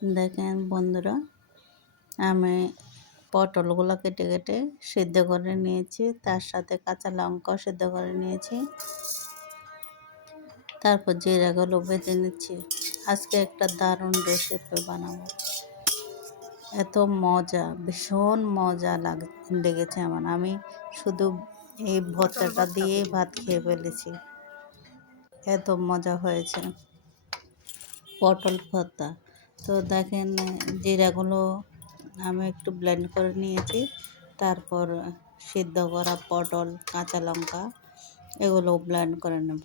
দেখেন বন্ধুরা, আমি পটলগুলো কেটে কেটে সিদ্ধ করে নিয়েছি, তার সাথে কাঁচা লঙ্কাও সিদ্ধ করে নিয়েছি। তারপর জিরাগুলো ভেজে নিচ্ছি। আজকে একটা দারুণ রেসিপি বানাবো। এত মজা, ভীষণ মজা লেগেছে আমার। আমি শুধু এই ভর্তাটা দিয়েই ভাত খেয়ে ফেলেছি, এত মজা হয়েছে পটল ভর্তা। তো দেখেন, জিরাগুলো আমি একটু ব্লেন্ড করে নিয়েছি। তারপর সিদ্ধ করা পটল, কাঁচা লঙ্কা এগুলো ব্লেন্ড করে নেব।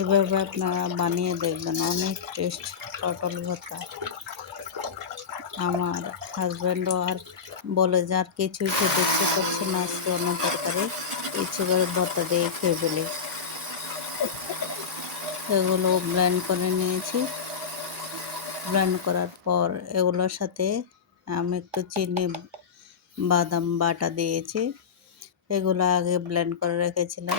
এভাবে আপনারা বানিয়ে দেখবেন, অনেক টেস্ট পটল ভর্তা। আমার হাজব্যান্ডও আর বলে যে আর কিছুই খেতে ইচ্ছে করছে না, আজকে অন্য তরকারি ইচ্ছে করে ভর্তা দিয়ে খেয়ে ফেলি। এগুলো ব্লেন্ড করে নিয়েছি। ব্লেন্ড করার পর এগুলোর সাথে আমি একটু চিনি, বাদাম বাটা দিয়েছি। এগুলো আগে ব্লেন্ড করে রেখেছিলাম,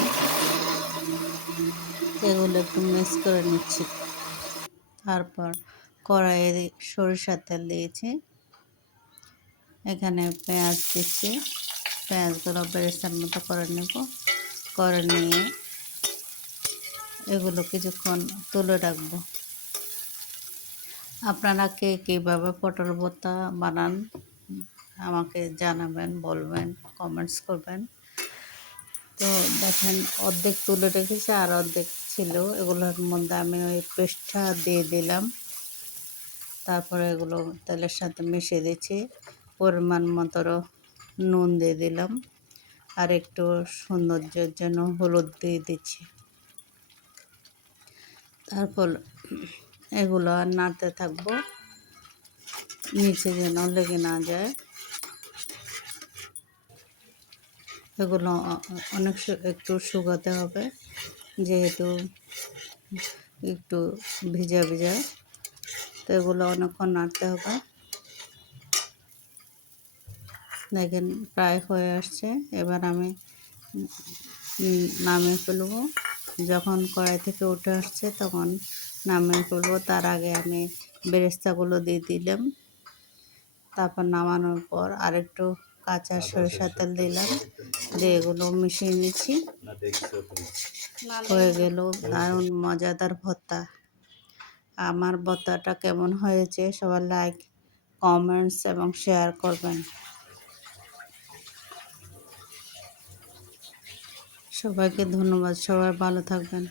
এগুলো একটু মিক্স করে নিচ্ছি। তারপর কড়াইয়ে সরিষার তেল দিয়েছি, এখানে পেঁয়াজ দিচ্ছি। পেঁয়াজগুলো বেরেস্তার মতো করে নেব। করে নিয়ে এগুলো কিছুক্ষণ তুলে রাখবো। আপনারা কে কীভাবে পটল ভর্তা বানান আমাকে জানাবেন, বলবেন, কমেন্টস করবেন। তো দেখেন, অর্ধেক তুলে রেখেছি আর অর্ধেক ছিল, এগুলোর মধ্যে আমি ওই পেস্টটা দিয়ে দিলাম। তারপরে এগুলো তেলের সাথে মিশিয়ে দিচ্ছি। পরিমাণ মতো নুন দিয়ে দিলাম, আর একটু সৌন্দর্যের জন্য হলুদ দিয়ে দিচ্ছি। তারপর এগুলো আর নাড়তে থাকবো, নিচে যেন লেগে না যায়। এগুলো অনেক একটু শুকাতে হবে, যেহেতু একটু ভিজা ভিজা, তো এগুলো অনেকক্ষণ নাড়তে হবে। দেখেন প্রায় হয়ে আসছে, এবার আমি নামিয়ে ফেলবো। যখন কড়াই থেকে উঠে আসছে তখন নামিয়ে ফেলবো। তার আগে আমি বেরেস্তাগুলো দিয়ে দিলাম। তারপর নামানোর পর আরেকটু কাঁচা সরিষার তেল দিলাম, দিয়ে এগুলো মিশিয়ে নিচ্ছি। হয়ে গেল দারুণ মজাদার ভর্তা। আমার ভর্তাটা কেমন হয়েছে সবাই লাইক, কমেন্টস এবং শেয়ার করবেন। সবাইকে ধন্যবাদ, সবাই ভালো থাকবেন।